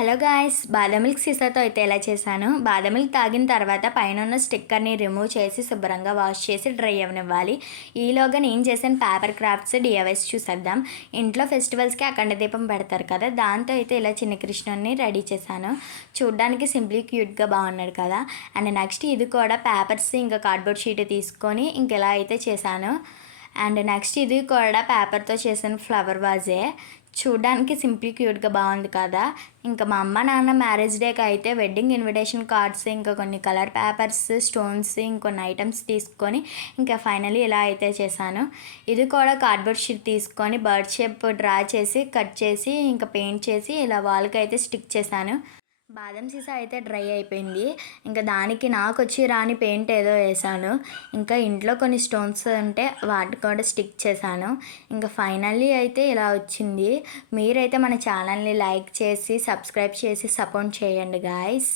Hello guys, బాదం milk సీసాతో అయితే ఎలా చేశాను. బాదం మిల్క్ తాగిన తర్వాత పైన ఉన్న స్టిక్కర్ని రిమూవ్ చేసి శుభ్రంగా వాష్ చేసి డ్రై అవ్వనివ్వాలి. ఈలోగా నేను చేసిన పేపర్ క్రాఫ్ట్స్ డిఐవైస్ చూసేద్దాం. ఇంట్లో ఫెస్టివల్స్కి అఖండ దీపం పెడతారు కదా, దాంతో అయితే ఇలా చిన్న కృష్ణుని రెడీ చేశాను. చూడ్డానికి సింప్లీ క్యూట్గా బాగున్నాడు కదా. అండ్ నెక్స్ట్ ఇది కూడా పేపర్స్ ఇంకా కార్డ్బోర్డ్ షీట్ తీసుకొని ఇంకెలా అయితే చేశాను. అండ్ నెక్స్ట్ ఇది కూడా పేపర్తో చేసిన ఫ్లవర్ వాజే. చూడ్డానికి సింప్లీ క్యూట్గా బాగుంది కదా. ఇంకా మా అమ్మ నాన్న మ్యారేజ్ డేకి అయితే వెడ్డింగ్ ఇన్విటేషన్ కార్డ్స్, ఇంకా కొన్ని కలర్ పేపర్స్, స్టోన్స్, ఇంకొన్ని ఐటమ్స్ తీసుకొని ఇంకా ఫైనలీ ఇలా అయితే చేశాను. ఇది కూడా కార్డ్బోర్డ్ షీట్ తీసుకొని బర్డ్ షేప్ డ్రా చేసి కట్ చేసి ఇంకా పెయింట్ చేసి ఇలా వాల్కి అయితే స్టిక్ చేశాను. బాదం సీసా అయితే డ్రై అయిపోయింది. ఇంకా దానికి నాకు వచ్చి రాని పెయింట్ ఏదో వేసాను. ఇంకా ఇంట్లో కొన్ని స్టోన్స్ ఉంటే వాటిని కూడా స్టిక్ చేశాను. ఇంకా ఫైనల్లీ అయితే ఇలా వచ్చింది. మీరైతే మన ఛానల్ని లైక్ చేసి సబ్స్క్రైబ్ చేసి సపోర్ట్ చేయండి గాయ్స్.